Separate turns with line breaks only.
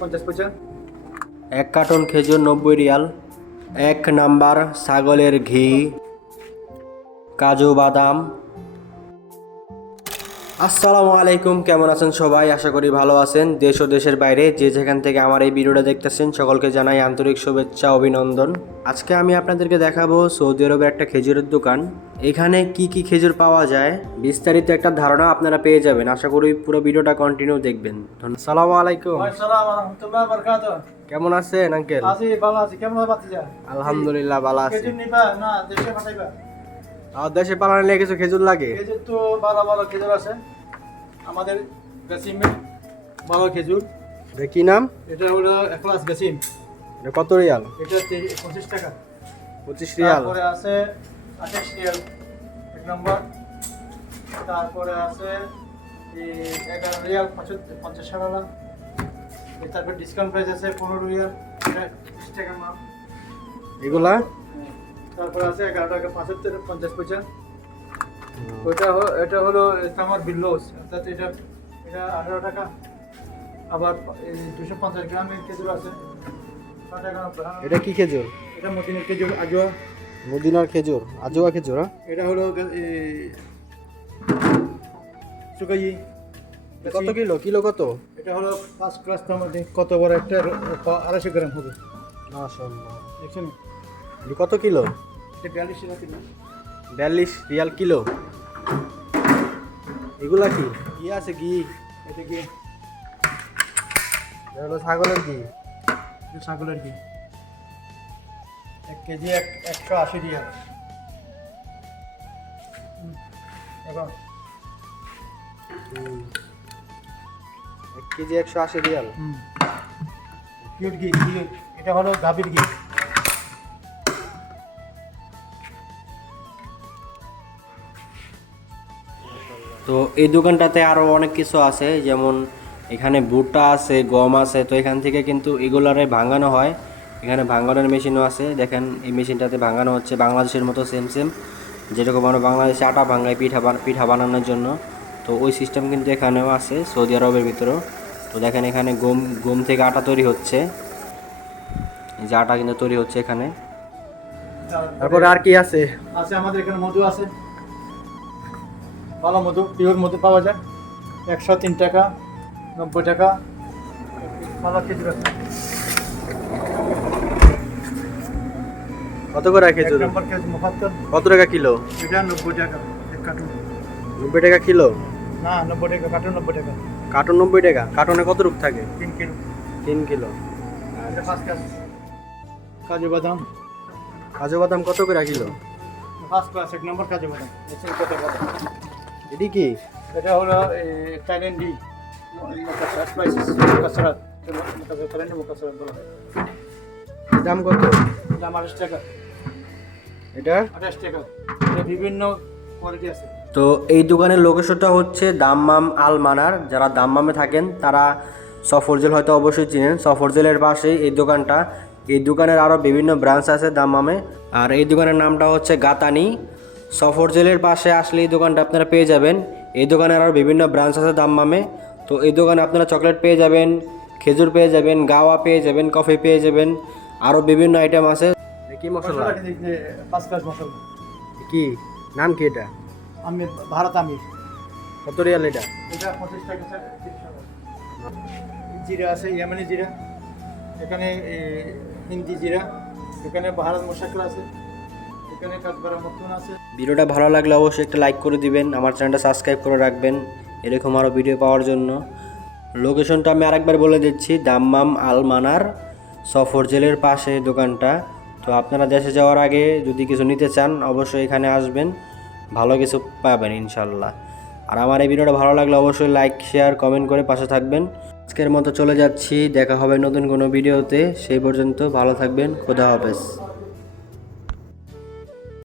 পঞ্চাশ পয়সা।
এক কার্টন খেজুর নব্বই রিয়াল এক নাম্বার ছাগলের ঘি কাজু বাদাম আসসালামু আলাইকুম কেমন আছেন সবাই? আশা করি ভালো আছেন। দেশ ও দেশের বাইরে যে যেখান থেকে আমার এই ভিডিওটা দেখতেছেন সকলকে জানাই আন্তরিক শুভেচ্ছা অভিনন্দন। আজকে আমি আপনাদেরকে দেখাবো সৌদি আরবের একটা খেজুরের দোকান। এখানে কি কি খেজুর পাওয়া যায় বিস্তারিত একটা ধারণা আপনারা পেয়ে যাবেন। আশা করি পুরো ভিডিওটা কন্টিনিউ দেখবেন। আলাইকুম।
আসসালাম বরকাত
কেমন আছেন আঙ্কেল?
আছি ভালো আছি। কেমন হবে
আলহামদুলিল্লাহ ভালো আছি। আর দেশে পালানো নিয়ে কিছু খেজুর লাগে?
খেজুর তো ভালো ভালো খেজুর আছে। আমাদের গাছিমে ভালো খেজুর।
এটা কি নাম?
এটা হলো এক ক্লাস
এটা কত রিয়াল?
এটা পঁচিশ টাকা।
পঁচিশ রিয়াল।
তারপরে আছে আঠাশ রিয়াল এক নম্বর। তারপরে আছে এগারো রিয়াল পঞ্চাশ টাকা তারপর ডিসকাউন্ট প্রাইস আছে পনেরো রিয়াল বিশ টাকা মাল।
এগুলা?
তারপর আছে এগারো টাকা পঁচাত্তর পঞ্চাশ পয়সা। ওইটা এটা হলো তামার বিল্লোস অর্থাৎ এটা এটা আঠারো টাকা। আবার দুশো পঞ্চাশ গ্রামের খেজুর আছে। হ্যাঁ,
এটা কি খেজুর?
এটা মদিনের খেজুর আজোয়া।
মদিনার খেজুর আজোয়া খেজুর হ্যাঁ?
এটা হলো সুগাই
কত কিলো? কিলো কত?
এটা হলো ফার্স্ট ক্লাস টমেটো কত বড় একটা আড়াইশো গ্রাম হবে।
মাশাআল্লাহ।
দেখছেন?
কত কিলো?
বিয়াল্লিশ
রিয়াল কিলো। এগুলা কি? ঘি আছে ঘি
এটা কি?
হলো ছাগলের ঘি
ছাগলের কি? এক কেজি এক একশো আশি রিয়াল। এখন
এক কেজি একশো আশি রিয়াল।
কিউট ঘি এটা হলো গাভীর ঘি
তো এই দোকানটাতে আরও অনেক কিছু আছে যেমন এখানে ভুট্টা আছে গম আছে তো এখান থেকে কিন্তু এগুলারে ভাঙানো হয়। এখানে ভাঙানোর মেশিনও আছে দেখেন এই মেশিনটাতে ভাঙানো হচ্ছে বাংলাদেশের মতো সেম সেম যেরকম আমরা বাংলাদেশে আটা ভাঙাই পিঠা পিঠা বানানোর জন্য। তো ওই সিস্টেম কিন্তু এখানেও আছে সৌদি আরবের ভিতরেও। তো দেখেন এখানে গম গম থেকে আটা তৈরি হচ্ছে। এই যে আটা কিন্তু তৈরি হচ্ছে এখানে। তারপরে আর কি আছে?
আছে আমাদের এখানে মধু আছে। ভালো মধু পিওর মধু পাওয়া যায়। একশো তিন টাকা নব্বই টাকা। ভালো খেজুর আছে।
কত করে খেজুর? কত টাকা কিলো?
এটা নব্বই টাকা এক কার্টুন।
নব্বই টাকা কিলো?
না নব্বই টাকা কার্টুন নব্বই টাকা।
কার্টন নব্বই টাকা। কার্টনে কত রূপ থাকে?
তিন কিলো।
তিন কিলো।
এটা ফার্স্ট ক্লাস কাজু বাদাম?
কাজু বাদাম কত করে কিলো?
ফার্স্ট ক্লাস এক নম্বর কাজু বাদাম। কত বাদাম?
এটি কি?
এটা হলো ডি হয়।
দাম কত?
দাম আঠাশ টাকা।
এটা?
আঠাশ টাকা। এটা বিভিন্ন কোয়ালিটি আছে।
তো এই দোকানের লোকেশনটা হচ্ছে দাম্মাম আল মানার। যারা দাম্মামে থাকেন তারা সফরজেল হয়তো অবশ্যই চিনেন। সফরজেলের পাশেই এই দোকানটা। এই দোকানের আরও বিভিন্ন ব্রাঞ্চ আছে দাম্মামে। আর এই দোকানের নামটা হচ্ছে গাতানি। সফরজেলের পাশে আসলে এই দোকানটা আপনারা পেয়ে যাবেন। এই দোকানের আরও বিভিন্ন ব্রাঞ্চ আছে দাম্মামে তো এই দোকানে আপনারা চকলেট পেয়ে যাবেন খেজুর পেয়ে যাবেন গাওয়া পেয়ে যাবেন কফি পেয়ে যাবেন আরও বিভিন্ন আইটেম আছে। কি মশলা? কি? নাম কি এটা?
আমি ভারত আমির।
কত রিয়াল এটা?
এটা পঁচিশ টাকা জিরা আছে ইয়ামানি জিরা। এখানে হিন্দি জিরা। এখানে ভারত মশাকলা আছে। এখানে কাজবারা মতন আছে।
ভিডিওটা ভালো লাগলে অবশ্যই একটা লাইক করে দিবেন, আমার চ্যানেলটা সাবস্ক্রাইব করে রাখবেন, এরকম আরও ভিডিও পাওয়ার জন্য। লোকেশনটা আমি আরেকবার বলে দিচ্ছি, দাম্মাম আলমানার সফর জেলের পাশে দোকানটা। তো আপনারা দেশে যাওয়ার আগে যদি কিছু নিতে চান, অবশ্যই এখানে আসবেন, ভালো কিছু পাবেন ইনশাল্লাহ আর আমার এই ভিডিওটা ভালো লাগলে অবশ্যই লাইক শেয়ার কমেন্ট করে পাশে থাকবেন। আজকের মতো চলে যাচ্ছি, দেখা হবে নতুন কোনো ভিডিওতে সেই পর্যন্ত ভালো থাকবেন, খোদা হাফেজ।